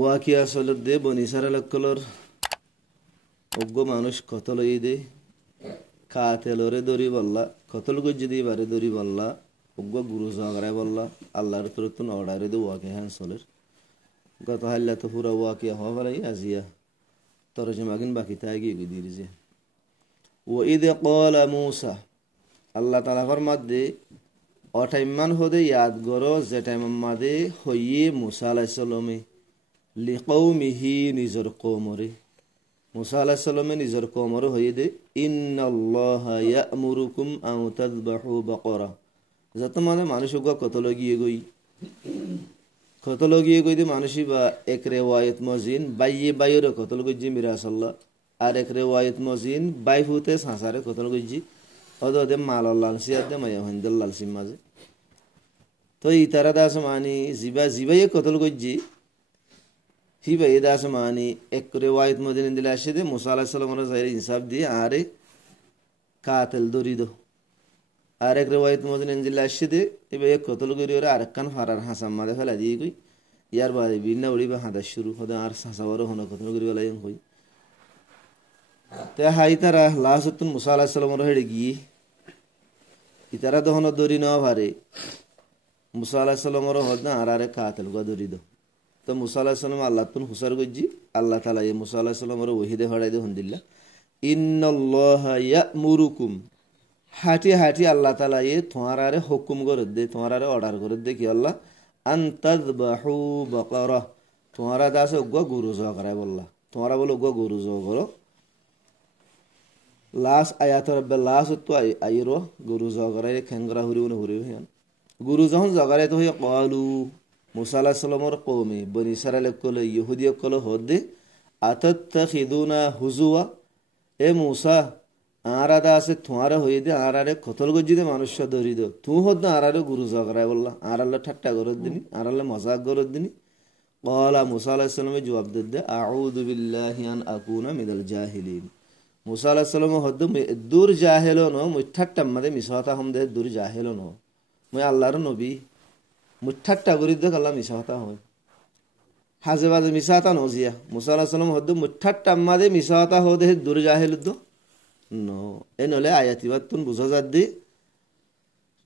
ওয়াকিয়া সলত দে বনিসারা লক্কলর অজ্ঞ মানুষ কতল দে কাতেলরে দরি বললা কতল গজ্জি দি বারে দরি বললা অজ্ঞ গুরু জাগরায় বললা আল্লাহর তরতুন অর্ডারে দে ওয়াকিয়া হ্যান সলের গত হাল্লা তো পুরা ওয়াকিয়া হওয়া বলাই আজিয়া তরজমাগিন বাকি তাই গিয়ে দিয়ে যে وإذ قال موسى আল্লাহ তাআলা ফরমাদে অটাইমান হদে ইয়াদ গরো যে টাইম মাদে হইয়ে মুসা আলাইহিস সালামে লিকৌমিহি নিজর কওমরে মুসা আলাইহিস সালামে নিজর কওমরে হইয়ে দে ইন্নাল্লাহা ইয়া'মুরুকুম আন তাযবাহু বাকরা যত মানে মানুষ কত লগিয়ে গই দে মানুষই বা এক রিওয়ায়াত মজিন বাইয়ে বাইরে কত লগি মিরাসাল্লাহ আর এক রিওয়ায়াত মজিন বাইফুতে সাসারে কত লগি অদে মালাল সিয়াদে মায়া হন্দল লালসি মাঝে তো ইতারা দাস মানি জিবাই কতল গজ্জি হিবাই দাস মানি এক রিওয়ায়াত মদিন দিলে আসে দে মুসা আলাইহিস সালামের জাহির ইনসাফ দিয়ে আরে কাতেল দরিদ আর এক রিওয়ায়াত মদিন দিলে আসে দে এবে কতল গরি ওরে আর কান ফারার হাসাম মাদে ফেলা দিয়ে কই ইয়ার বাদে বিনা উড়িবা হাদা শুরু হদে আর সাসাওয়ার হন কতল গরি বলাইন হই তে হাই তারা লাসতুন মুসা আলাইহিস সালামের হেড়ে গিয়ে ইতারা দহন দরি না ভারে মুসা আলাইহিস সালামের হদনা আরারে কাতেল গা দরি দ তো মুসা আলাইহিস সালাম আল্লাহ তুন হুসার গজ্জি আল্লাহ তাআলা এ মুসা আলাইহিস সালামের ওহিদে হড়াই দে হন্দিল্লাহ ইন্নাল্লাহা ইয়া'মুরুকুম হাটি আল্লাহ তাআলা এ তোমারারে হুকুম করে দে তোমারারে অর্ডার করে দে কি আল্লাহ আন তাযবাহু বাকারা তোমারা দাসে গো গরু জবা করে বললা তোমারা বলো গো গরু জবা করো লাস আয়াতর লাস তো আইরো গুরু জগরাই খেঙ্গরা হুরি হ্যান গুরু যখন জগরাই তো হয়ে কলু মুসা আলাইহিস সালামের কওমে বনি ইসরাইল কল ইহুদি কল হদে আতাত্তাখিদুনা হুজুয়া এ মুসা আরাদা আছে তোমারা হয়ে দে আরারে কতল গজ্জি দে মানুষ ধরি দে তু হদ আরারে গুরু জগরাই বললা আরাল্লা ঠাট্টা করত দিনি আরাল্লা মজাক করত দিনি ক্বালা মুসা আলাইহিস সালামে জবাব দে আউযু বিল্লাহি আন আকুনা মিনাল জাহিলিন মুসা আলাইহিস সালাম হদ দূর জাহেলো ন মুঠাট্টা মাদে মিসাতা হম দে দূর জাহেলো ন মই আল্লাহর নবী মুঠাট্টা করি দে আল্লাহ মিসাতা হয় হাজে বাজে মিসাতা নজিয়া মুসা আলাইহিস সালাম হদ মুঠাট্টা মাদে মিসাতা হ দে দূর জাহেলো দ ন এ নলে আয়াতিবাত তুন বুঝা যাদ দি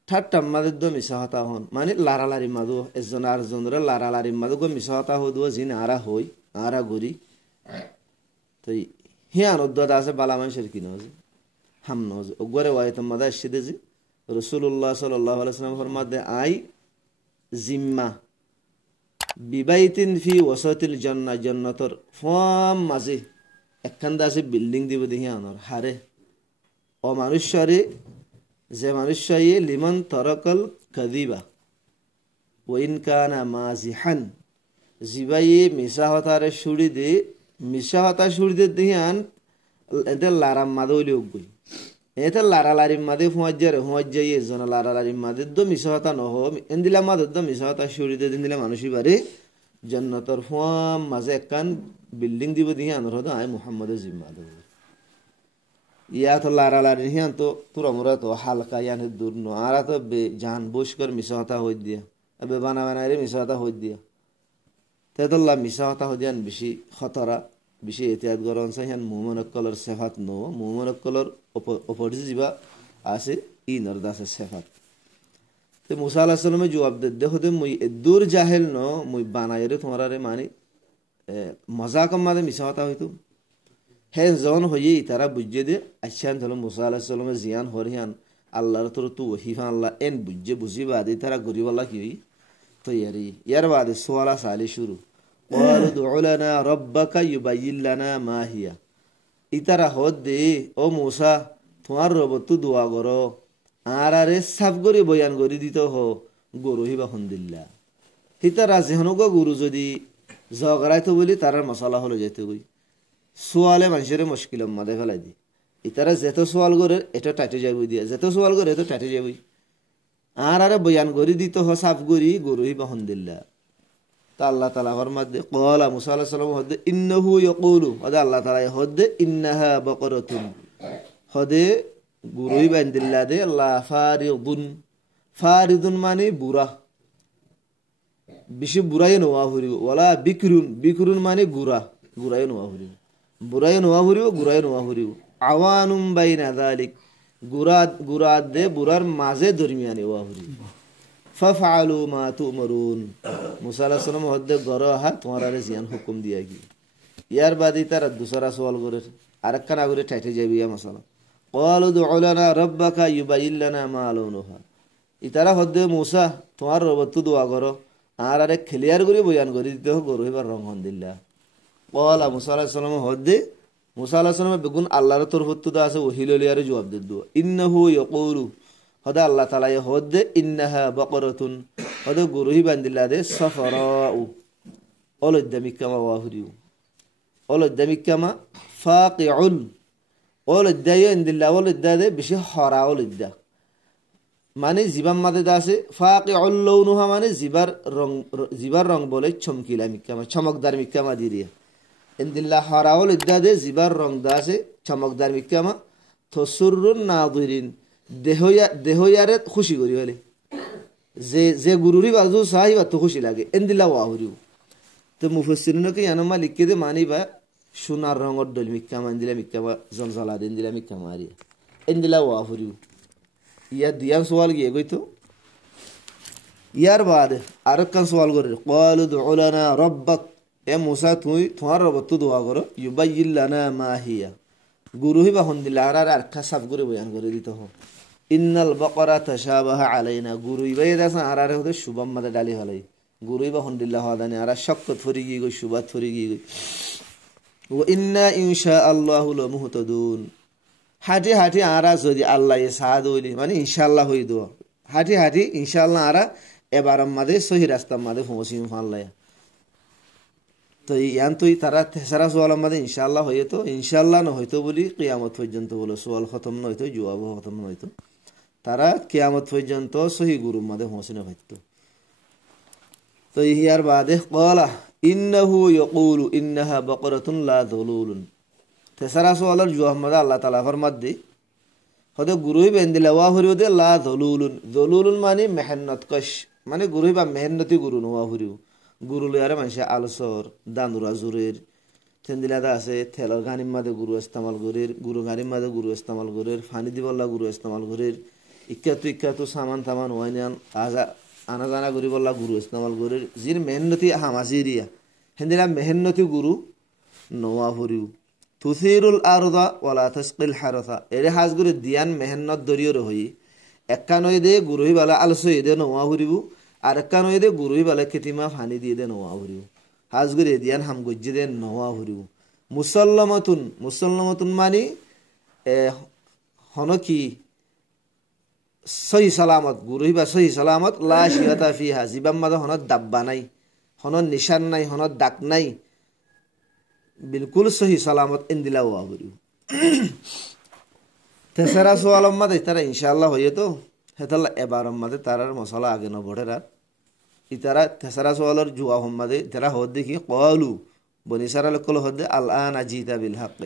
ঠাট্টা মাদে দ মিসাতা হন মানে লারালারি মাদু এজন আর জনরে লারালারি মাদু গো মিসাতা হ দু জিন আরা হই আরা গরি তাই হিয়ান উদ্দত আছে বালা মানুষের কি নজ হাম নজ ওগরে ওয়াইত মাদা শিদে জি রাসূলুল্লাহ সাল্লাল্লাহু আলাইহি ওয়াসাল্লাম ফরমাদে আই জিম্মা বিবাইতিন ফি ওয়াসাতিল জান্নাহ জান্নাতর ফাম মাঝে একখান দাসে বিল্ডিং দিব দেখি আনর হারে ও মানুষরে যে মানুষাই লিমান তারাকাল কাযিবা ওয়া ইন কানা মাজিহান জিবাইয়ে মিসা হতারে ছুড়ি দে মিশা হতা সুরদের দিহান এতে লারাম মাদে হইলে উগই এতে লারালারি মাদে হুঁয়াজ্জাই এজন লারালারি মাদে দ মিশা হতা নহ এন্দিলা মাদে দ মিশা হতা সুরিদে দিলা মানুষই বারে জান্নাতর ফুয়াম মাঝে একখান বিল্ডিং দিব দিহি আনর হদ আয় মুহাম্মদের জিম্মা দেব ইয়া তো লারালারি হিয়ান তো তোর আমরা তো হালকা ইয়ানে দূর ন আর তো জান বসকর মিশা হতা হই দিয়া বে বানা বানারে মিশা হতা হই দিয়া তেদল্লা মিশা হতা হদিয়ান বেশি খতরা বেশি এহতিয়াত গরন সাইহান মুমনকলর সিফাত নো মুমনকলর অপরজি জিবা আছে ই নরদাসে সিফাত তে মুসা আলাইহিস সালামে জবাব দে হদে মুই দূর জাহেল ন মুই বানাইরে তোমারে মানে মজাক মাদে মিশা হতা হইতো হে জন হই তারা বুঝে দে আচ্ছান হলো মুসা আলাইহিস সালামে জিয়ান হরিয়ান আল্লাহর তোর তু ওহিফা আল্লাহ এন বুঝে বাদে তারা গরিবাল্লাহ কি তৈয়ারি ইয়ার বাদে সোয়ালা সালি শুরু ক্বালু দু'উ লানা রাব্বাকা ইউবাইয়িন লানা মা হিয়া ইতারা হদ দে ও মুসা তোমার রব তু দোয়া করো আরারে সাফ করে বয়ান করে দিতে হ গরু হিবা হন্দিল্লা ইতারা যেহন গো গুরু যদি ঝগড়াইতো বলি তার মশলা হলো যেতে গই সোয়ালে মানুষের মুশকিল মাদে ফেলাই দি ইতারা যেত সোয়াল করে এটা টাটে যাবই দিয়া যেত সোয়াল করে এটা টাটে যাবই আরারে বয়ান করি দিত হ সাফ করি গরু হিবা হন্দিল্লা তা আল্লাহ তাআলা ফরমাদে ক্বালা মুসা আলাইহিস সালাম হদে ইন্নাহু ইয়াকুলু হদে আল্লাহ তাআলা হদে ইন্নাহা বাকারাতুন হদে গুরুই বান্দিল্লা দে লা ফারিদুন মানে বুরা বেশি বুড়াই নোয়া হরিব ওলা বিকরুন বিকরুন মানে গুড়া গুড়াই নোয়া হরিব বুড়াই নোয়া হরিব গুড়াই নোয়া হরিব আওয়ানুম বাইনা যালিক গুড়া গুড়া দে বুড়ার মাঝে দরমিয়ানে ওয়া হরিব ফাফআলু মা তু'মারুন মুসা আলাইহিস সালাম হদ্দে গরো হা তোমারে জিয়ান হুকুম দিয়া কি ইয়ার বাদি তারা দুসরা সওয়াল করে আরেকখান আগরে ঠাইতে যাবি ইয়া মাসালা ক্বালু দু'উ লানা রাব্বাকা ইউবাইয়িন লানা মা লাউনুহা ইতারা হদ্দে মুসা তোমার রবত দোয়া করো আর আরে ক্লিয়ার করে বয়ান করে দিতে হোক গরু এবার রং হন দিল্লা ক্বালা মুসা আলাইহিস সালাম হদ্দে মুসা আলাইহিস সালাম বেগুন আল্লাহর তরফত দা আছে ওহিলিয়ারে জবাব দিদু ইন্নাহু ইয়াকুলু হদা আল্লাহ তাআলা হদ্দে ইন্নাহা বাকরাতুন হদে গরুহি বান্দিল্লা দে সাফরাউ অলদ্দামিকামা ওয়াহুরিউ অলদ্দামিকামা ফাকিউল অলদ্দায় ইন্দিল্লা অলদ্দাদে বেশি হরা অলদ্দা মানে জিবার মাঝে আছে ফাকিউল লাউনুহা মানে জিবার রং বলে চমকিলা মিকামা চমকদার মিকামা দিরিয়া ইন্দিল্লা হরা অলদ্দাদে জিবার রং দা আছে চমকদার মিকামা তসুরুন নাযিরিন দেহয়ারে খুশি করি হলে যে যে গুরুরি বাজু সাহি বা তো খুশি লাগে এন্দিলা ওয়াহুরিউ তো মুফাসসিরিনকে ইয়ানামা লিখকে দে মানি বা সোনার রঙের দল মিক্কামা এন্দিলা মিক্কামা জলজলা এন্দিলা মিক্কামা আরিয়া এন্দিলা ওয়াহুরিউ ইয়া দিয়ান সওয়াল গিয়ে গইতো ইয়ার বাদ আরেকখান সওয়াল করে ক্বালু দু'উ লানা রাব্বাক এ মুসা তুই তোমার রব তো দোয়া করো ইউবাইয়িন লানা মা হিয়া গুরুহি বা হন্দিলা আর আরেকটা সাফ করে বয়ান করে দিতে হবে ইন্নাল বাকারা তাশাবাহা আলাইনা গুরুই বাই দাসা আরারে হতে শুভম মাদে ডালি হলাই গুরুই বা হন্দিল্লাহ হাদানি আরা শক্কত ফরি গই গই শুবাত ফরি গই গই ওয়া ইন্না ইনশাআল্লাহু লামুহতাদুন হাটি হাটি আরা যদি আল্লাহ সাদ হইলি মানে ইনশাআল্লাহ হই দো হাটি হাটি ইনশাআল্লাহ আরা এবার মাদে সহি রাস্তা মাদে পৌঁছিম ফাল্লাহ তো ইয়ান তুই তারা তেসরা সোয়াল মাদে ইনশাআল্লাহ হইতো তো ইনশাআল্লাহ না হইতো বলি কিয়ামত পর্যন্ত বলে সোয়াল খতম না হইতো জবাব খতম না হইতো তারা কিয়ামত পর্যন্ত সহি গুরু মাদে পৌঁছনে হইতো তো ইয়ার বাদে ক্বালা ইন্নাহু ইয়াকুলু ইন্নাহা বাকরাতুন লা যুলুলুন তেসরা সোয়ালের জবাব মাদে আল্লাহ তাআলা ফরমাত দি হদে গুরুই বেন্দিলা ওয়া হরিও দে লা যুলুলুন যুলুলুন মানে মেহনত কশ মানে গুরুই বা মেহনতি গুরু নোয়া হরিও গুরু লয়ারে মানুষে আলসর দানুরা জুরের তেন্দিলাদা আছে তেলর গানির মাদে গুরু ইস্তেমাল করের গুরু গানির মাদে গুরু ইস্তেমাল করের ফানি দিবল্লা গুরু ইস্তেমাল করের ইক্কাতু সামান তামান ওয়াইনান আনা জানা করি বললা গুরু ইস্তেমাল করের জির মেহনতি হামাজিরিয়া হেন্দিলা মেহনতি গুরু নোয়া হরিউ তুসিরুল আরদা ওয়ালা তাসকিল হারসা এরে হাজ করে দিয়ান মেহনত দরিয়র হই একানয় দে গুরুহি বালা আলসই দে নোয়া হরিবু আর একানয় দে গুরুহি বালা কেতিমা ফানি দিয়ে দে নোয়া হরিউ হাজ করে দিয়ান হাম গজ্জি দে নোয়া হরিউ মুসাল্লামাতুন মানে হনকি সহি সালামত গুরুহি বা সহি সালামত লা শিয়াতা ফিহা জিবাম মাদা হনত দাব্বা নাই হনত নিশান নাই হনত দাগ নাই বিলকুল সহি সালামত ইন্দিলা ওয়া হরিউ তেসরা সোয়ালম মাদে তারা ইনশাআল্লাহ হইয়ে তো হেতাল্লা এবারম মাদে তারার মশলা আগে ন বড়ে রাত ইতারা তেসরা সোয়ালের জুয়া হম্মাদে তারা হদ দেখি ক্বালু বনি সারা লকল হদে আল আন আজিতা বিল হক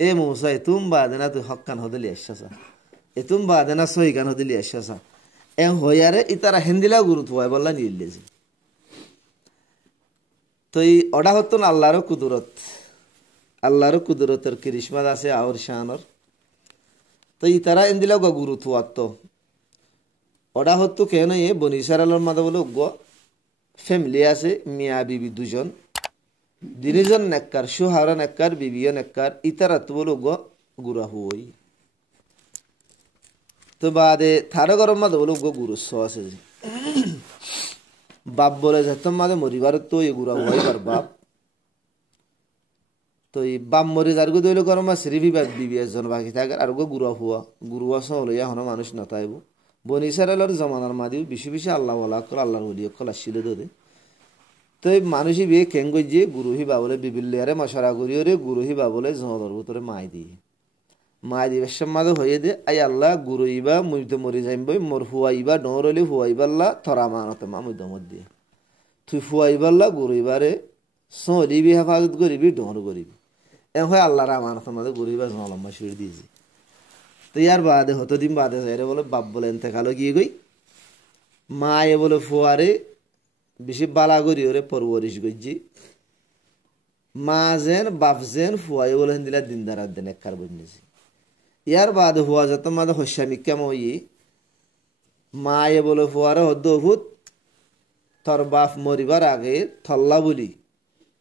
এ মুসা তুম বাদেনা তুই হক কান হদলি আশাসা এতুম বাদেনা সহি কান হদলি আশাসা এ হইয়ারে ইতারা হিন্দিলা গুরুত্ব হয় বললা নিলেছে তো এই অডা হতন আল্লাহর কুদরতের করিশমা আছে আর শানর তো ইতারা ইন্দিলা গুরুত্ব আত্ম অডা হতো কেন এ বনি সারালর মাদা বলে গ ফ্যামিলি আছে মিয়া বিবি দুজন দিনিজন নেককার সুহারা নেককার বিবিও নেককার ইতারা তো বলো গ গুরা হই তো বাদে থারা গরম মাদে বলো গ গুরুস্ব আছে বাপ বলে যেতাম মাদে মরিবার তো এ গুরা হই বার বাপ তো এই বাপ মরি যার গো দইল গরম আছে রিবি বা বিবি একজন বাকি থাকে আর গো গুরুয়া সহ লইয়া হনো মানুষ নতাইব বনি সারালর জমানার মাদিও বেশি বেশি আল্লাহ ওয়ালা কল আল্লাহর ওলিও কল আসছিল দে তো এই মানুষই বিয়ে কেঙ্গই যে গুরুহি বাবলে বিবিলিয়ারে মশারা করিও রে গুরুহি বাবলে জমদর ভিতরে মাই দিবে মাদে হয়ে দে আই আল্লাহ গুরুইবা মুইতে মরি যাইম বই মোর হুয়াইবা ডরলি হুয়াইবাল্লা থরা মানতে মা মুইতে মত দিয়ে তুই হুয়াইবাল্লা গুরুইবারে সরিবি হেফাজত করিবি ডর করিবি এ হয় আল্লাহর আমানত মাদে গুরুইবা জলম্মা শির দিয়েছি তো ইয়ার বাদে হতো দিন বাদে যাই রে বলে বাপ বলে এনতেকালো গিয়ে গই মা এ বলে ফুয়ারে বেশি বালা করি ওরে পরবরিশ গজ্জি মা যেন বাপ যেন ফুয়াই বলে দিলা দিনদার দেন একার বন্যেছি ইয়ার বাদ হুয়া যত মাদে হস্যামি কেমন মায়ে বলে ফুয়ারে হদ্দ ভূত তোর বাপ মরিবার আগে থল্লা বলি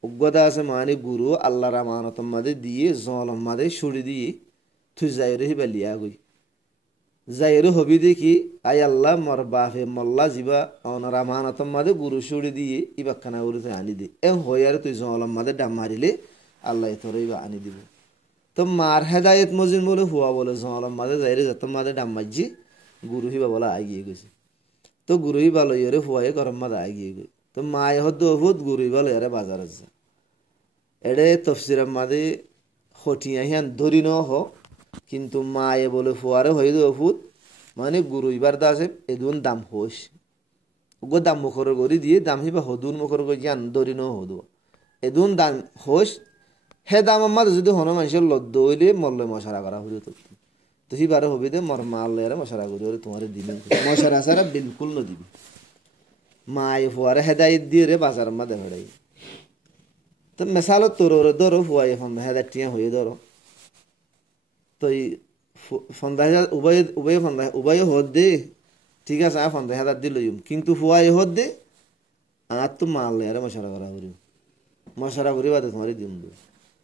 অজ্ঞতা আছে মানে গুরু আল্লাহর আমানত মাদে দিয়ে জলম মাদে সুড়ি দিয়ে তুই যাইরে হিবালিয়া গই যাইরে হবি দেখি আই আল্লাহ মর বাপে মল্লা যিবা অনর আমানত মাদে গুরু সুড়ি দিয়ে ইবাখানা করে তুই আনি দে এ হইয়ার তুই জলম মাদে ডাম মারিলে আল্লাহ তোরে ইবা আনি দিব তো মার হেদায়ত মজিন বলে হুয়া বলে জলম মাদে যাইরে যত মাদে ডাম মারজি গুরু হিবা বলা আগিয়ে গেছে তো গুরু হিবা লইরে হুয়ায়ে গরম মাদে আগিয়ে গই তো মায়ে হদ্দ হুত গুরু হিবা লইরে বাজার আছে এড়ে তফসিরের মাদে হটিয়া হিয়ান ধরি ন হ কিন্তু মায়ে বলে ফুয়ারে হয়ে দো ফুত মানে গুরু ইবার দাসে এদুন দাম হোস গো দাম মুখর গড়ি দিয়ে দাম হিবা হদুন মুখর গড়ি জান ধরি ন হদু এদুন দাম হোস হে দাম আমার যদি হন মানুষের লদ্দ হইলে মল্লে মশারা করা হইল তো হিবারে হবি দে মর মাল্লে মশারা করি ওরে তোমার দিবি মশারা সারা বিলকুল ন দিবি মায়ে ফুয়ারে হেদায়ত দিয়ে রে বাজার মা দেখাই তো মেসালত তোর ওরে ধরো ফুয়াই ফন্দা হেদার টিয়া হয়ে ধরো তো ফন্দা উভয় উভয় ফন্দা উভয় হদ দে ঠিক আছে আর ফন্দা হেদার দিল কিন্তু ফুয়াই হদ দে আর তো মারলে আরে মশারা করা করি মশারা করি বাদে তোমার দিম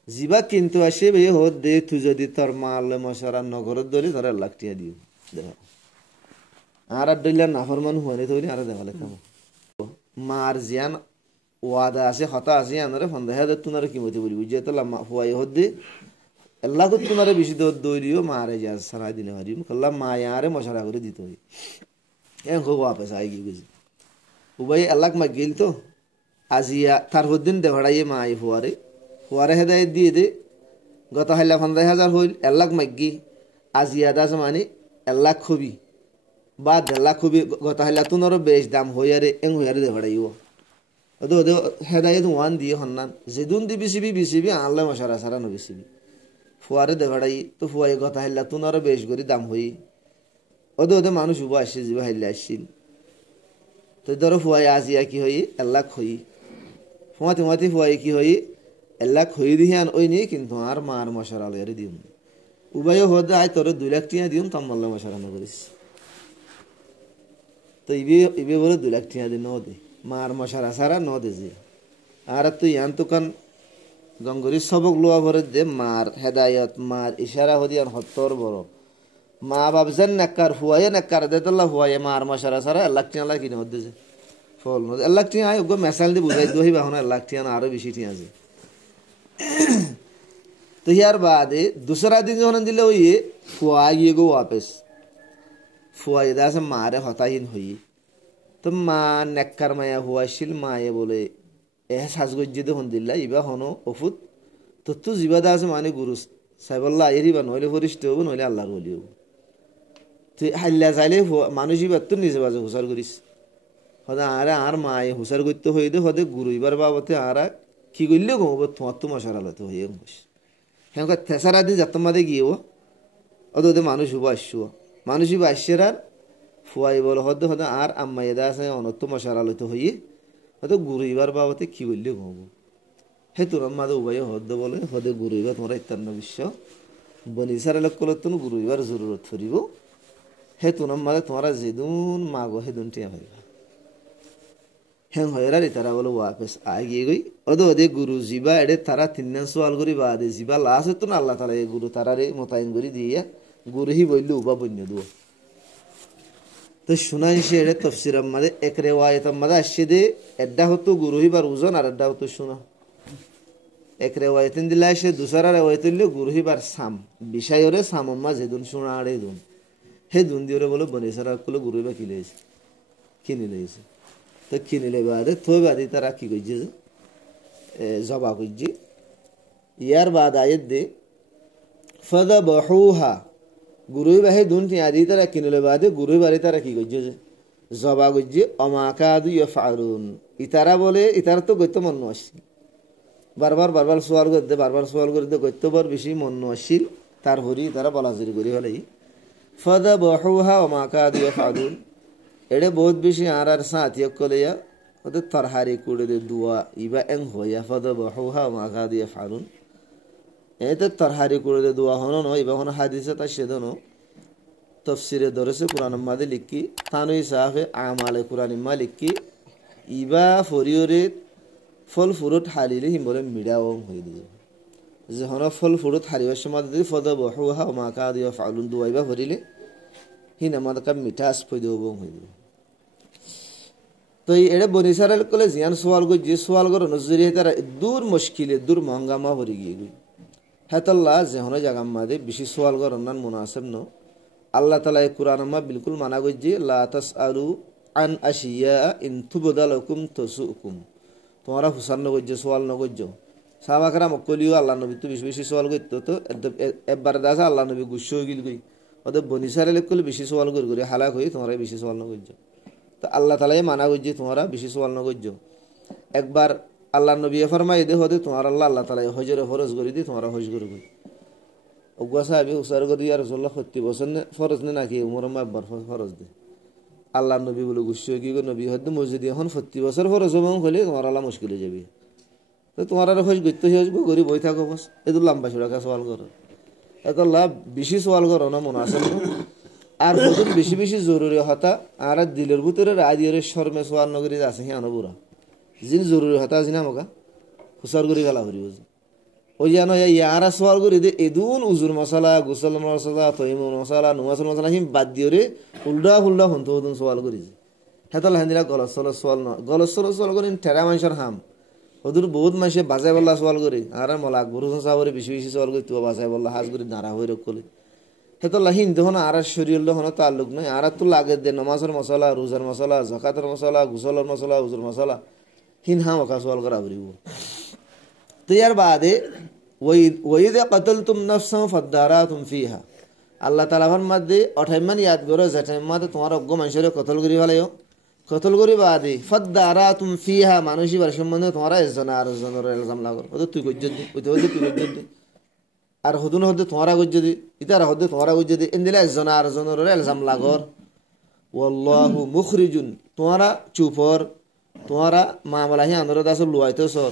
যিবা কিন্তু আসে বে হদ দে তুই যদি তোর মারলে মশারা নগরত ধরে ধরে লাখ টিয়া দিও দেখা আর ডইলা নাফরমান হুয়ানি তৈরি আর দেখা লেখা মার জিয়ান ওয়াদা আছে হতা আছে আনরে ফন্দা হেদার তুনারে কিমতে বলি বুঝে তো ফুয়াই হদ দে আল্লাহ তোমারে বেশি দৌড়িও মারে যা সারা দিনে হারিম কল্লা মায়ারে মশারা করে দিত এ খুব ওয়াপেস আই গেছে উবাই আল্লাহ মা গেল তো আজিয়া তার হদ্দিন দেভাড়াইয়ে মা আই ফুয়ারে ফুয়ারে হেদায়ত দিয়ে দে গত হাইলা 50,000 হইল আল্লাহ মাগি আজিয়া দাস মানে আল্লাহ খুবই বা 1.5 লাখ খুবই গত হাইলা তুনারও বেশ দাম হইয়ারে এং হইয়ারে দেভাড়াইও ওদো ওদো হেদায়ত ওয়ান দিয়ে হন্নান যেদুন দি বিসিবি আল্লাহ মশারা সারা ন বিসিবি ফুয়ারে দেভাড়াই তো ফুয়াই কথা হাইলা তুনারও বেশ করে দাম হই ওদে ওদে মানুষ উবা আসছে যাবে হাইলা আসছিল তো ধরো ফুয়াই আজিয়া কি হই 1 লাখ হই ফুয়াতে ফুয়াতে ফুয়াই কি হই 1 লাখ হই দিহান ওই নিয়ে কিন্তু আর মার মশারা লয়ারে দিম উবাইও হদে আয় তোর 2 লাখ টিয়া দিম তাম মাল্লা মশারা ন করিস তো ইবে বলে 2 লাখ টিয়া দিন দে মার মশারা সারা ন দে যে আর তুই ইয়ান তুকান গঙ্গরি সবক লোয়া ভরে দে মার হেদায়ত মার ইশারা হদিয়ান হত্তর বড় মা বাবজেন নাকার হুয়ায়ে নাকার দে তোল্লা হুয়ায়ে মার মশারা সারা 1 লাখ টিয়া কিনে হদ্দে যে ফল ন 1 লাখ টিয়া গো মেসাল দি বুঝাই দহি বাহনা 1 লাখ টিয়া আরো বেশি টিয়া আছে তো ইয়ার বাদে दूसरा दिन যখন দিলে ওই ফুয়া গিয়ে গো वापस ফুয়াই দাস মারে হতাহীন হই তো মা নাকার মায়া হুয়াশিল মায়ে বলে এ সাজগজ্জে দেখুন দিল্লা ইবা হনো ওফুত তো জিবাদা আছে মানে গুরু সাহেবল্লাহ এরিবা নইলে ফরিষ্ট হবো নইলে আল্লাহর বলি হবো তুই হাল্লা চাইলে মানুষ ইবার তোর নিজে বাজে হুসার করিস হদে আরে আর মায়ে হুসার করতে হই দে হদে গুরু ইবার বাবতে আর কি করলে গো তোমার তো মশার আলাতে হইয়ে ঘুষ হ্যাঁ তেসারা দিন যাত মাদে গিয়ে ওদের ওদের মানুষ হবো আসছো মানুষ ইবা আসছে আর ফুয়াই বলে হদে হদে আর আম্মা এদা আছে অনত্য মশার আলোতে হইয়ে হয়তো গুরু ইবার বাবতে কি করলে ঘুমবো হে তোর মাদে উবাই হদ বলে হদে গুরু ইবার তোমরা ইত্যান্ন বিশ্ব বনিসার লোক করলে তো গুরু ইবার জরুরত ধরিব হে তোর মাদে তোমরা যেদুন মাগো হেদুন টিয়া ভাইবা হ্যাঁ হয়রারি তারা বলে ওয়াপেস আগিয়ে গই ওদে ওদে গুরু জিবা এডে তারা 3 সোয়াল করি বাদে জিবা লাশ তো না আল্লাহ তাআলা এই গুরু তারারে মোতায়েন করি দিয়া গুরু হি বললু উবা বন্য দুয়া তো শুনাই সে এডে তাফসীর আমাদে এক রিওয়ায়াত আমাদে আসছে দে এডা হতো গুরু হি বার ওজন আর এডা হতো শোনা এক রিওয়ায়াত দিলা সে দুসরা রিওয়ায়াত দিলে গুরু হি বার সাম বিষয়রে সাম আম্মা যেদুন শোনা আড়ে দুন হে দুন দিওরে বলে বনেসারা কলে গুরু বা কিলেছে কিনে লইছে তো কিনিলে বাদে থই বাদে তারা কি কইছে জবা কইছে ইয়ার বাদ আয়াত দে ফাযাবাহুহা গুরুই বাহে দুনটি আদি তারা কিনিলে বাদে গুরুই বাড়ি তারা কি কইছে জবা কইছে অমাকাদু ইয়াফআলুন ইতারা বলে ইতারা তো গইতে মন আসছিল বারবার সোয়াল করতে গইতে বার বেশি মন আসছিল তার হরি তারা বলাজুরি করি হলাই ফাযাবাহুহা অমাকাদু ইয়াফআলুন এডে বহুত বেশি আর সাথিয়া কলেয়া ওদের তরহারি করে দে দুয়া ইবা এং হইয়া ফদ বহুহা মা গাদিয়া ফালুন এতে তরহারি করে দে দুয়া হনো ন ইবা হনো হাদিসে তা সেদনো তফসিরে দরসে কোরআন মাদে লিখি তানুই সাহাফে আমালে কোরআন মা লিখি ইবা ফরিয়রে ফল ফুরুট হালিলে হিমরে মিডাও হয়ে দিয়ে যে হনো ফল ফুরুট হারিবার সময় দিদি ফদ বহুহা মা গাদিয়া ফালুন দুয়া ইবা ফরিলে হিন আমাদের কাম মিঠাস ফইদ হয়ে দিয়ে তো এটা বনিসারাল কলে জিয়ান সোয়াল গো যে সোয়াল গর নজরি তারা দূর মুশকিলে দূর মহঙ্গামা হরি গিয়ে গই হাতাল্লাহ যে হনো জাগাম মাদে বেশি সোয়াল গর নান মুনাসিব ন আল্লাহ তাআলা এই কুরআন মা বিলকুল মানা গই যে লা তাসআলু আন আশিয়া ইন তুবদালাকুম তাসুকুম তোমরা হুসান ন গই যে সোয়াল ন গই যে সাহাবাকরা মকলিও আল্লাহ নবী তো বেশি বেশি সোয়াল গইতো তো একবার দাসা আল্লাহ নবী গুচ্ছ গিল গই ওদের বনিসারাল কলে বেশি সোয়াল করে হালাক হই তোমরা বেশি সোয়াল ন গই তো আল্লাহ তালাই মানা করছে তোমরা বেশি সোয়াল না করছো একবার আল্লাহ নবী ফরমাই দে হতে তোমার আল্লাহ তালাই হজরে ফরজ করে দি তোমরা হজ করে গই ওগুয়া সাহেব উসার করে আর রাসূলুল্লাহ 70 বছর ফরজ নে নাকি উমর মা একবার ফরজ দে আল্লাহ নবী বলে গুছিয়ে কি নবী হদ মসজিদে এখন 70 বছর ফরজ হবে হলে তোমার আল্লাহ মুশকিল হয়ে যাবে তো তোমার আর হজ গইতে হজ গো গরি বই থাকো বস এত লম্বা চড়া সোয়াল করো এত লাভ বেশি সোয়াল করো না মনে আছে আর হুজুর বেশি বেশি জরুরি হতা আর দিলের ভিতরে রাদিয়ের শর্মে সোয়াল নগরী আছে হিয়ানো বুড়া জিন জরুরি হতা জিনা মকা হুসার গরি গলা হরি বুঝ ওই জানো ইয়ারা সোয়াল করি দে এদুন উজুর মশলা গোসল মশলা তৈমুর মশলা নুমাসুল মশলা হিম বাদ দিওরে উল্টা ফুল্টা হন্ত হতুন সোয়াল করি হেতাল হেন্দিরা গলসল সোয়াল ন গলসল সোয়াল করি ঠেরা মানুষের হাম ওদের বহুত মানুষে বাজাই বল্লা সোয়াল করি আর মলা আকবর হোসেন সাহরে বেশি বেশি সোয়াল করি তো বাজাই বল্লা হাজ করি নাড়া হয়ে রকলে হেতাল হিন্দু হন আর শরীর হন তাল্লুক নয় আর তো লাগে দে নমাজের মশলা রোজার মশলা জাকাতের মশলা গোসলের মশলা উজুর মশলা হিন হাম ওকা সোয়াল করা বলিব তো ইয়ার বাদে ওয়াইদা কাতালতুম নাফসান ফাদারাতুম ফিহা আল্লাহ তাআলা ফরমাদে অঠাইমান ইয়াদ গরো জাটাইমাতে তোমার অজ্ঞ মানুষের কতল করি ভালাইও কতল করি বাদে ফাদারাতুম ফিহা মানুষই বার সম্বন্ধে তোমার একজন আর একজনের ইলজাম লাগো ওতো তুই গজ্জ দি ওতো তুই গজ্জ দি আর হদুন হদে তোমারা গজ্জ দি ইতার হদে তোমারা গজ্জ দি এন্দিলা একজন আর একজনের ইলজাম লাগর ওয়াল্লাহু মুখরিজুন তোমারা চুপর তোমারা মামলা হি আন্দর দাস লুয়াইতো সর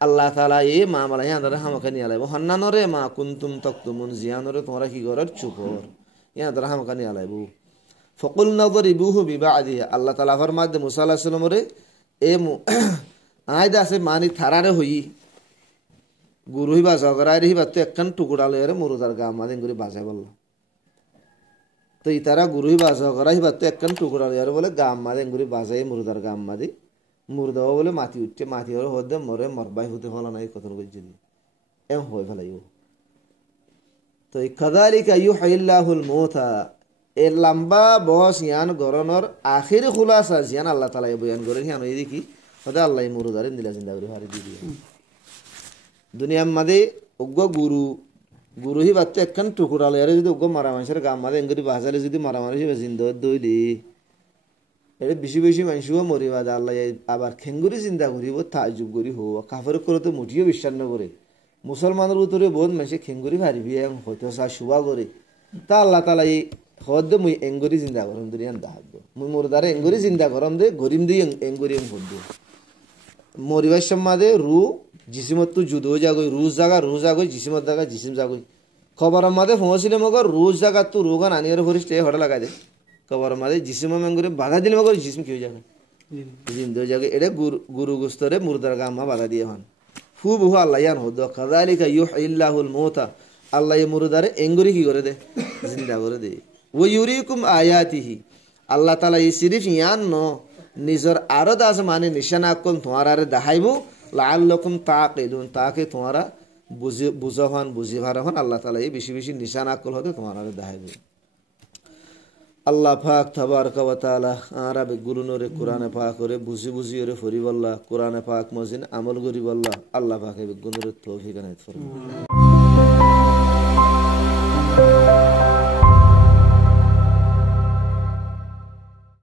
আল্লাহ তাআলা এই মামলা হি আন্দর হামকা নিয়া লাইব হন্নানরে মা কুনতুম তাকতুমুন জিয়ানরে তোমরা কি করর চুপর ইয়া আন্দর হামকা নিয়া লাইব ফকুল নাযরিবুহু বিবাদি আল্লাহ তাআলা ফরমাদে মুসা আলাইহিস সালামরে এ আয়দা আছে মানি থারারে হই গুরু হিবা জগরাই হিবা তো একখান টুকরা লয়রে মুরুদার গা মাদিন করে বাজাই বলল তো ইতারা গুরু হিবা জগরাই হিবা তো একখান টুকরা লয়রে বলে গা মাদিন করে বাজাই মুরুদার গা মাদি মুরদাও বলে মাটি উঠছে মাটি ওর হদে মরে মরবাই হতে ফলা নাই কত যদি এম হয়ে ফেলাইব তো কাযালিকা ইউহিল্লাহুল মাউতা এ লম্বা বস ইয়ান গরনর আখির খুলাসা জিয়ান আল্লাহ তাআলা বয়ান করে হিয়ান এই দেখি হদে আল্লাহ মুরদারে দিলা জিন্দা করে হারি দিয়ে দুনিয়ার মাঝে অজ্ঞ গুরু হি বাচ্চা একখান টুকুরা লয়ারে যদি অজ্ঞ মারা মানুষের গা মাঝে এঙ্গরি বাজারে যদি মারা মানুষ জিন্দা দইলি এটা বেশি বেশি মানুষও মরিবা আল্লাহ আবার খেঙ্গুরি চিন্তা করিব তাজুব করি হো কাফের করে তো মুঠিও বিশ্বাস ন করে মুসলমানের উত্তরে বহুত মানুষে খেঙ্গুরি ভারিবি হয়তো চা শুবা করে তা আল্লাহ তাআলা এই হদ মুই এঙ্গুরি চিন্তা করম দুনিয়ান দাহাদ মুই মোর দ্বারা এঙ্গুরি চিন্তা করম দে গরিম দি এঙ্গুরি হদ মরিবার সম্মাদে রু জিসিমত তো জুদো যাগই রুজ জাগই জিসিমত জাগা জিসিম যাগই খবর মাদে পৌঁছিলে মগর রোজ জাগা তো রোগান আনিয়ার ফরিস্টে হড়া লাগা দে খবর মাদে জিসিম মেঙ্গুরে বাধা দিলে মগর জিসিম কেউ জায়গা জিন্দো জাগে এটা গুরু গুস্তরে মুরদার গামা বাধা দিয়ে হন ফু বহু আল্লাহ ইয়ান হদ কাযালিকা ইউহিল্লাহুল মাউতা আল্লাহ এই মুরদারে এঙ্গুরি কি করে দে জিন্দা করে দে ওয়া ইউরিকুম আয়াতিহি আল্লাহ তাআলা এই সিরিফ ইয়ান ন নিজর আরদ আছে মানে নিশানা কোন তোমার আরে দেখাইবো লাআল্লাকুম তাকিলুন তাকে তোমরা বুঝাহান বুঝিভার হন আল্লাহ তাআলা এই বেশি বেশি নিশানা কল হতে তোমার আরে দেখাইবো আল্লাহ পাক তাবারক ওয়া তাআলা আরবে গুরুনরে কোরআনে পাক করে বুঝি বুঝি ওরে ফরিবাল্লাহ কোরআনে পাক মজিন আমল করিবাল্লাহ আল্লাহ পাকে গুণরে তৌফিক আনাত ফরমায়